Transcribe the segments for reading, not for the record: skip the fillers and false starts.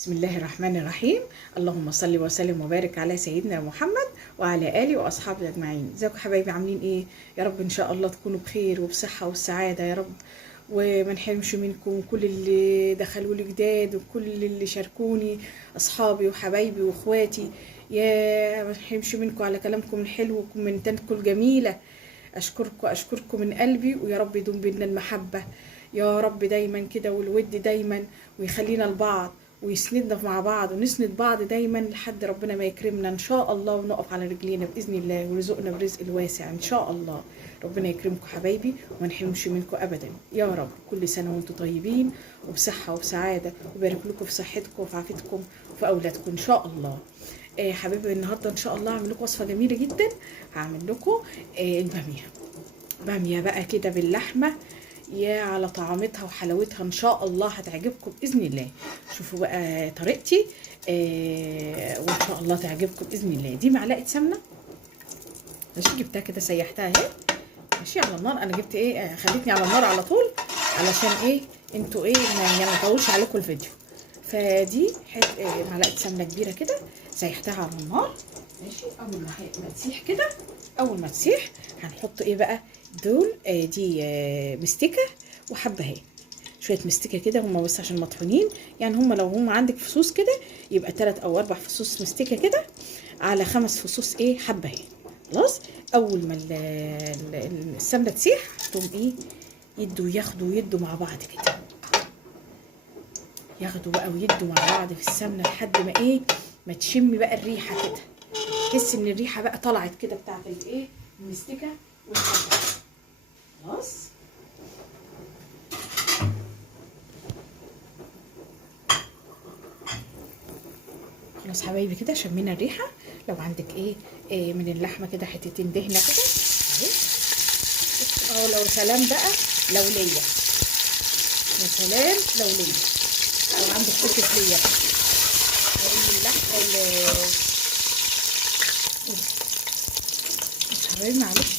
بسم الله الرحمن الرحيم. اللهم صل وسلم وبارك على سيدنا محمد وعلى آله وأصحابه أجمعين. ازيكم حبايبي، عاملين ايه؟ يا رب ان شاء الله تكونوا بخير وبصحة والسعادة يا رب، وما نحرمش منكم كل اللي دخلوا لي جداد وكل اللي شاركوني، اصحابي وحبايبي واخواتي. يا ما نحرمش منكم على كلامكم الحلو وكومنتاتكم الجميلة. اشكركم من قلبي، ويا رب يدوم بينا المحبة يا رب دايما كده، والود دايما، ويخلينا لبعض ويسندنا مع بعض ونسند بعض دايما لحد ربنا ما يكرمنا ان شاء الله ونقف على رجلينا باذن الله، ويرزقنا برزق الواسع ان شاء الله. ربنا يكرمكم حبايبي وما نحرمش منكم ابدا يا رب. كل سنه وانتم طيبين وبصحه وبسعاده، ويبارك لكم في صحتكم وفي عافيتكم وفي اولادكم ان شاء الله. حبايبي النهارده ان شاء الله هعمل لكم وصفه جميله جدا. هعمل لكم باميه بقى كده باللحمه، يا على طعامتها وحلاوتها ان شاء الله هتعجبكم باذن الله. شوفوا بقى طريقتي وان شاء الله تعجبكم باذن الله. دي معلقه سمنه ماشي، جبتها كده سيحتها اهي ماشي على النار. انا جبت خليتني على النار على طول علشان انتوا ما يطولش عليكم الفيديو. فدي معلقه سمنه كبيره كده سيحتها على النار ماشي. اول ما تسيح كده، اول ما تسيح هنحط بقى دول دي مستكه وحبه اهي، شويه مستكه كده هم بس عشان مطحونين، يعني هم لو هم عندك فصوص كده يبقى 3 أو 4 فصوص مستكه كده على 5 فصوص حبه اهي. خلاص، اول ما السمنه تسيح تقوم ياخدوا ويدوا مع بعض كده، ياخدوا بقى ويدوا مع بعض في السمنه لحد ما ما تشمي بقى الريحه كده، تحس ان الريحه بقى طلعت كده بتاعت المستكه والحبه. خلاص حبايبي كده شمينا الريحه. لو عندك من اللحمه كده حتتين دهنه كده اهو، لو سلام بقى لو ليا، يا سلام لو ليا، لو عندك حته ليا لان اللحمه حبايبي معلش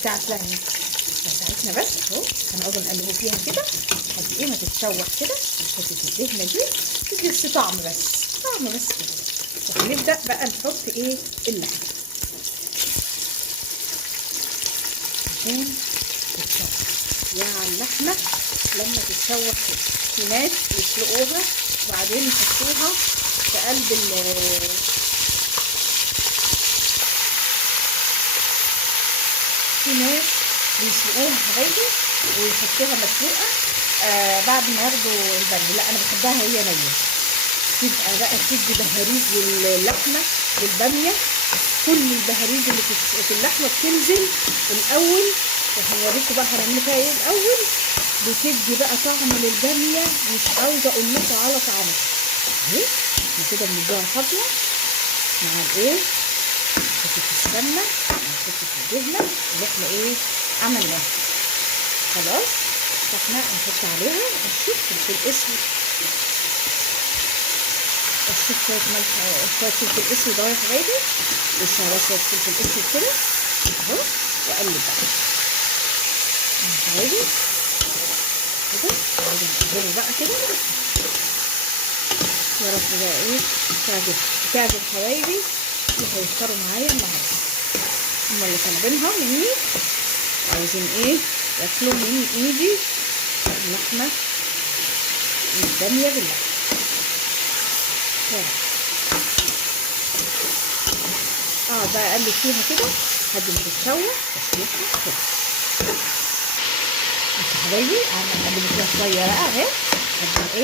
بتاعت بتاعتنا بس اهو هنقعد نقلبوا فيها كده لحد ما تتشوح كده حته الدهنه دي، تدي بس طعم بس كده. وهنبدا بقى نحط اللحمه عشان تتشوح. يا على اللحمه لما تتشوح كده، في ناس يسلقوها وبعدين يحطوها في قلب في ناس بيسلقوها حبايبي ويحطوها مسلوقه بعد ما ياخدوا البرد. لا، انا بحبها هي نيه، تبقى بقى تدي بهاريز للحمه للباميه، كل البهاريز اللي في اللحمه بتنزل الاول، وهوريكم بقى هنعمل فيها الاول. بتدي بقى طعم للباميه مش عاوزه اقول لكم على طعمها اهي. كده بنديها خطوه مع حته السمنه مع حته الدهنه اللي احنا عملناها. خلاص، فاحنا نحط عليها نشوف فلفل اسود، اشوف شويه ملح، شويه فلفل اسود اهو يا حبايبي، وشويه فلفل اسود كده اهو، واقلب بقى يا حبايبي كده. نقلبه بقى كده يا رب بقى تعجب حبايبي اللي هيفطروا معايا النهارده، هما اللي طالبينها مني، عاوزين ياكلوا من ايدي اللحمه الباميه باللحمه. بقى اقلب فيها كده لحد ما تتشوح تشويحه كده. بصوا حبايبي انا هقلب فيها شويه بقى اهي لحد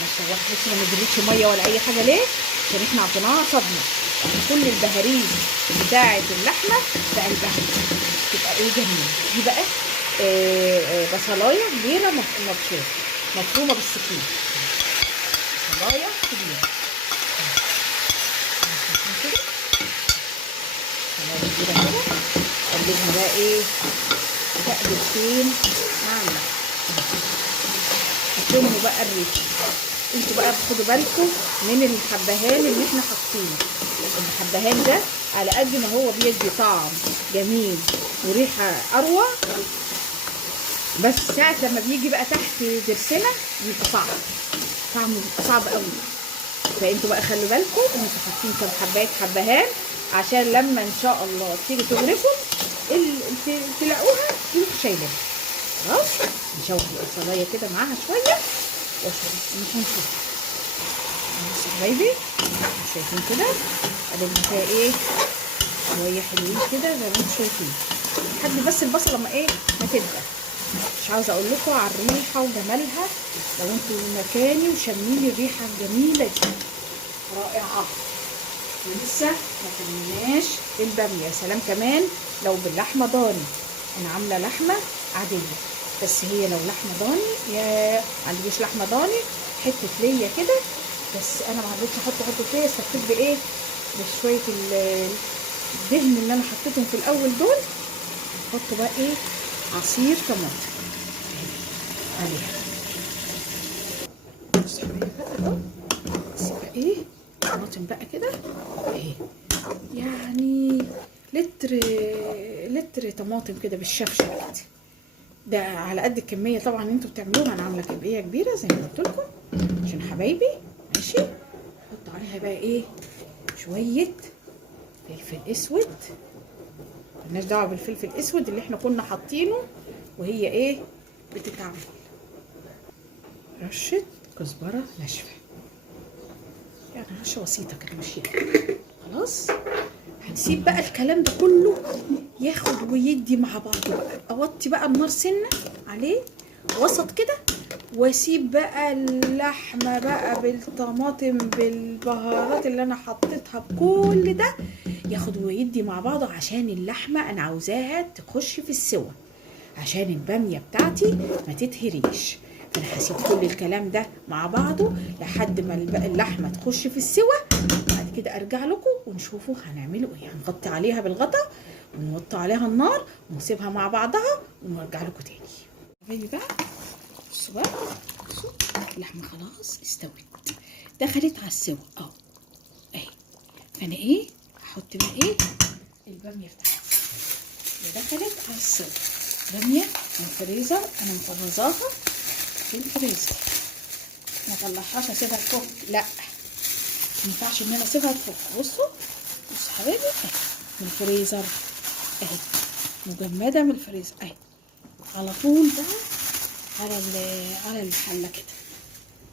ما تشوح. بصوا ما نزلتش ميه ولا اي حاجه، ليه؟ عشان احنا عطيناها صدمه، يعني كل البهاريز بتاعه اللحمه في قلبها تبقى جميله. دي بقى بصلايه كبيره مفرومه بالسكين، بصلايه كبيره كده كده قلبها بقى تقلب فين مع اللحمه. هتشموا بقى الريحه، انتوا بقى بتاخدوا بالكم من الحبهان اللي احنا حاطينه. الحبهان ده على قد ما هو بيدي طعم جميل وريحه اروع، بس ساعه لما بيجي بقى تحت ضرسنا بيبقى صعب، طعمه بيبقى صعب قوي. فانتوا بقى خلوا بالكم ان انتوا حاطين كام حبهان عشان لما ان شاء الله تيجي تغرفوا تلاقوها تروحوا شايلينها. خلاص نشوح البصلايه كده معاها شويه مش هنشوف. بصوا يا حبايبي شايفين كده قلبنا فيها ايه شويه حلوين كده زي ما انتم شايفين لحد بس البصله ما ايه ما تبدا. مش عاوزه اقول لكم على الريحه وجمالها لو انتوا مكاني وشامين الريحه الجميله دي رائعه. ولسه ما كملناش الباميه. يا سلام كمان لو باللحمه ضاني. انا عامله لحمه عاديه بس هي لو لحمه ضاني يا ما عنديش لحمه ضاني حته ليا كده بس انا ما حبيتش احط حته ليا استفدت بايه بشويه الدهن اللي انا حطيتهم في الاول دول. احط بقى ايه عصير طماطم عليها. بصوا بقى ايه طماطم بقى كده اهي يعني لتر طماطم كده بالشفشه كده. ده على قد الكميه طبعا انتوا بتعملوها. انا عامله كميه كبيره زي ما قلت لكم عشان حبايبي ماشي. احط عليها بقى ايه شويه فلفل اسود. مالناش دعوه بالفلفل الاسود اللي احنا كنا حاطينه وهي ايه بتتعمل. رشه كزبره ناشفه يعني رشه بسيطه كده ماشيه. خلاص هنسيب بقى الكلام ده كله ياخد ويدي مع بعضه بقى. اوطي بقى النار سنه عليه وسط كده واسيب بقى اللحمه بقى بالطماطم بالبهارات اللي انا حطيتها بكل ده ياخد ويدي مع بعضه عشان اللحمه انا عاوزاها تخش في السوا عشان الباميه بتاعتي ما تتهريش. فانا هسيب كل الكلام ده مع بعضه لحد ما اللحمه تخش في السوا. بعد كده ارجع لكم ونشوفوا هنعمله ايه. هنغطي عليها بالغطا ونوطي عليها النار ونسيبها مع بعضها ونرجع لكم تاني. باجي بقى بصوا بقى بصوا اللحمه خلاص استوت دخلت على السوا اهو اهي. فانا ايه هحط بقى ايه الباميه بتاعتي دخلت على السوا. باميه من الفريزر انا مفرزاها في الفريزر ما طلعهاش اسيبها تفك لا ما ينفعش ان انا اسيبها تفك. بصوا حبايبي اهي من الفريزر اهي مجمده من الفريزر اهي على طول بقى على الحله كده.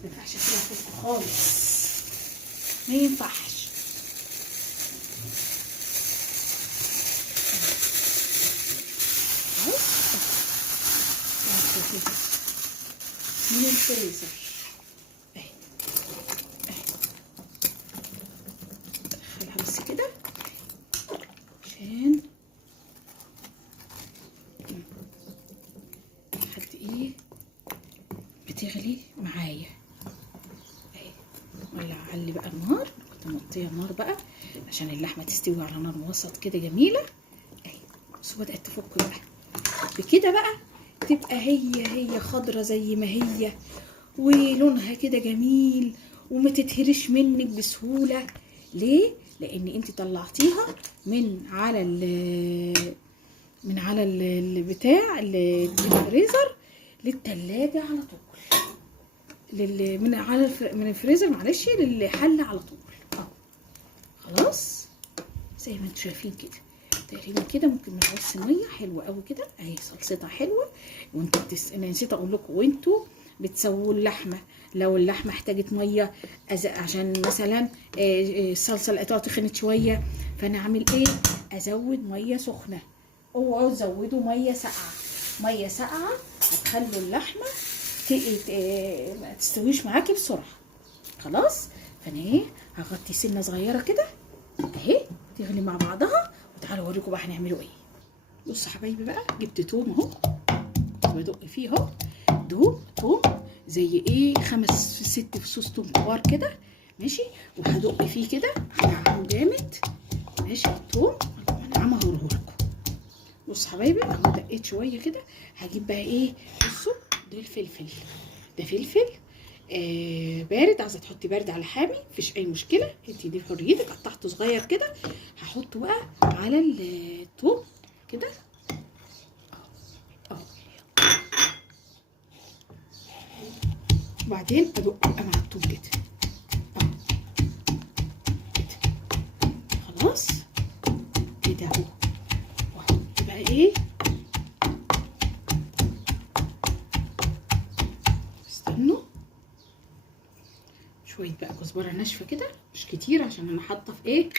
ما ينفعش اسيبها تفك خالص ما ينفعش. من الفريزر اهي ادخلها بس كده عشان لحد ايه بتغلي معايا اهي. ولا اعلي بقى النار كنت موطيه النار بقى عشان اللحمه تستوي على نار وسط كده جميله اهي. بس بدات تفك بقى بكده بقى تبقى هي خضرة زي ما هي ولونها كده جميل وما تتهرش منك بسهولة. ليه؟ لان انت طلعتيها من على البتاع الفريزر للتلاجة على طول من الفريزر معلش للحل على طول خلاص زي ما انتم شايفين كده تقريبا كده. ممكن نحط ميه حلوه قوي كده اهي صلصتها حلوه. وانتوا انا نسيت اقول لكم وانتوا بتسووا اللحمه لو اللحمه احتاجت ميه عشان مثلا الصلصه لقيتوها تخنت شويه فانا اعمل ايه ازود ميه سخنه. اوعوا تزودوا ميه ساقعه هتخلوا اللحمه ما تستويش معاكي بسرعه. خلاص فانا ايه هغطي سنه صغيره كده اهي تغلي مع بعضها. تعالوا اوريكم بقى هنعمله ايه. بصوا حبايبي بقى جبت توم اهو بدق فيه اهو توم زي ايه 5 6 فصوص توم كبار كده ماشي. وهدق فيه كده هنعمه جامد ماشي. التوم هنعمه هوريهولكم. بصوا حبايبي اهو دقيت شويه كده. هجيب بقى ايه بصوا ده الفلفل ده فلفل بارد. عايزه تحطي بارد على حامي مفيش اي مشكله انت دي حريتك. قطعته صغير كده هحطه بقى على الثوم كده اهو. وبعدين ادق مع الثوم كده اهو كده اهو، واحط بقى ايه، استنوا شويه بقى كزبره ناشفه كده، مش كتير عشان انا حاطه في ايه،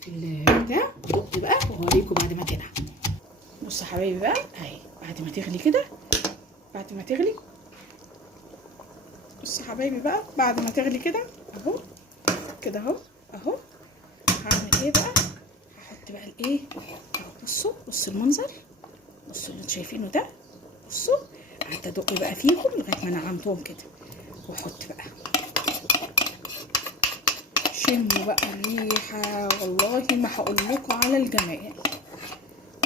في البتاع. ادق بقى وهوريكم بعد ما تنعم. بصوا يا حبايبي بقى اهي، بعد ما تغلي كده، بعد ما تغلي، بصوا يا حبايبي بقى بعد ما تغلي كده اهو، كده اهو اهو. هعمل ايه بقى، هحط بقى الايه اهو. بصوا المنظر، بصوا اللي انتوا شايفينه ده، بصوا. قعدت ادق بقى فيهم لغايه ما نعمتهم كده، واحط بقى، شموا بقى الريحه، والله ما هقول لكم على الجمال.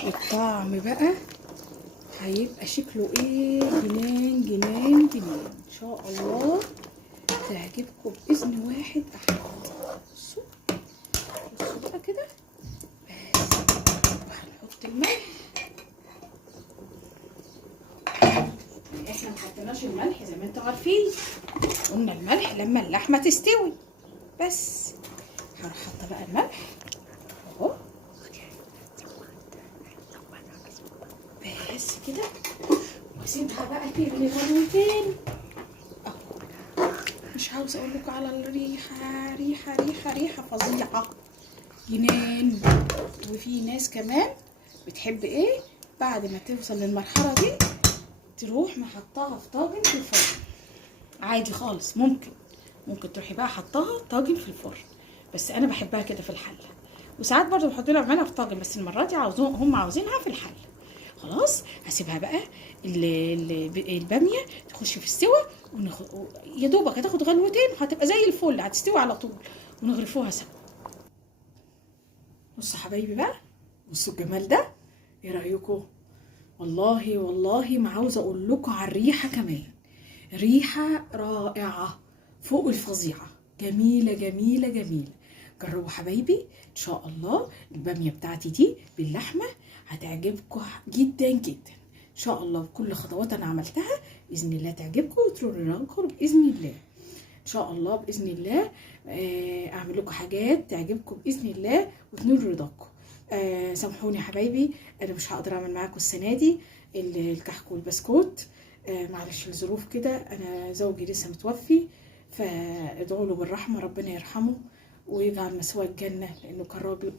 والطعم بقى هيبقى شكله ايه، جنان جنان جنان ان شاء الله. تعجبكم باذن واحد احد. بصوا بصوا بقى كده، وهنحط الملح. احنا ما حطيناش الملح زي ما انتوا عارفين، قلنا الملح لما اللحمه تستوي بس. هروح حاطه بقى الملح اهو بس كده، واسيبها بقى تغلي غلوتين اهو. مش عاوزه اقول لكم على الريحه، ريحه ريحه ريحه فظيعه جنان. وفي ناس كمان بتحب ايه، بعد ما توصل للمرحله دي تروح محطاها في طاجن في الفرن عادي خالص. ممكن تروحي بقى حطاها طاجن في الفرن، بس انا بحبها كده في الحله. وساعات برضو بحط لها بعملها في طاجن، بس المره دي هم عاوزينها في الحله. خلاص هسيبها بقى الباميه تخش في السوا، يا دوبك هتاخد غلوتين وهتبقى زي الفل، هتستوي على طول، ونغرفوها سوا. بصوا حبايبي بقى، بصوا الجمال ده، ايه رايكم؟ والله والله ما عاوزه اقول لكم على الريحه كمان، ريحه رائعه فوق الفظيعه، جميله جميله جميله. جربوا حبايبي ان شاء الله. الباميه بتاعتي دي باللحمه هتعجبكم جدا جدا ان شاء الله. بكل خطوات انا عملتها باذن الله تعجبكم وتروا رأيكم باذن الله ان شاء الله. باذن الله اعمل لكم حاجات تعجبكم باذن الله وتنول رضاكم. سامحوني يا حبايبي، انا مش هقدر اعمل معاكم السنه دي الكحك والبسكوت، معلش الظروف كده. انا زوجي لسه متوفي، فادعوا له بالرحمه، ربنا يرحمه ويجعل مثواه الجنه، لانه كان راجل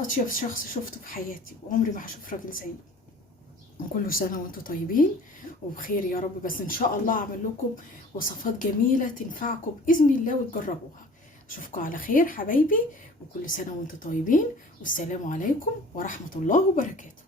اطيب شخص شفته في حياتي، وعمري ما هشوف راجل زيه. وكل سنه وانتم طيبين وبخير يا رب. بس ان شاء الله اعمل لكم وصفات جميله تنفعكم باذن الله وتجربوها. اشوفكم على خير حبايبي، وكل سنه وانتم طيبين، والسلام عليكم ورحمه الله وبركاته.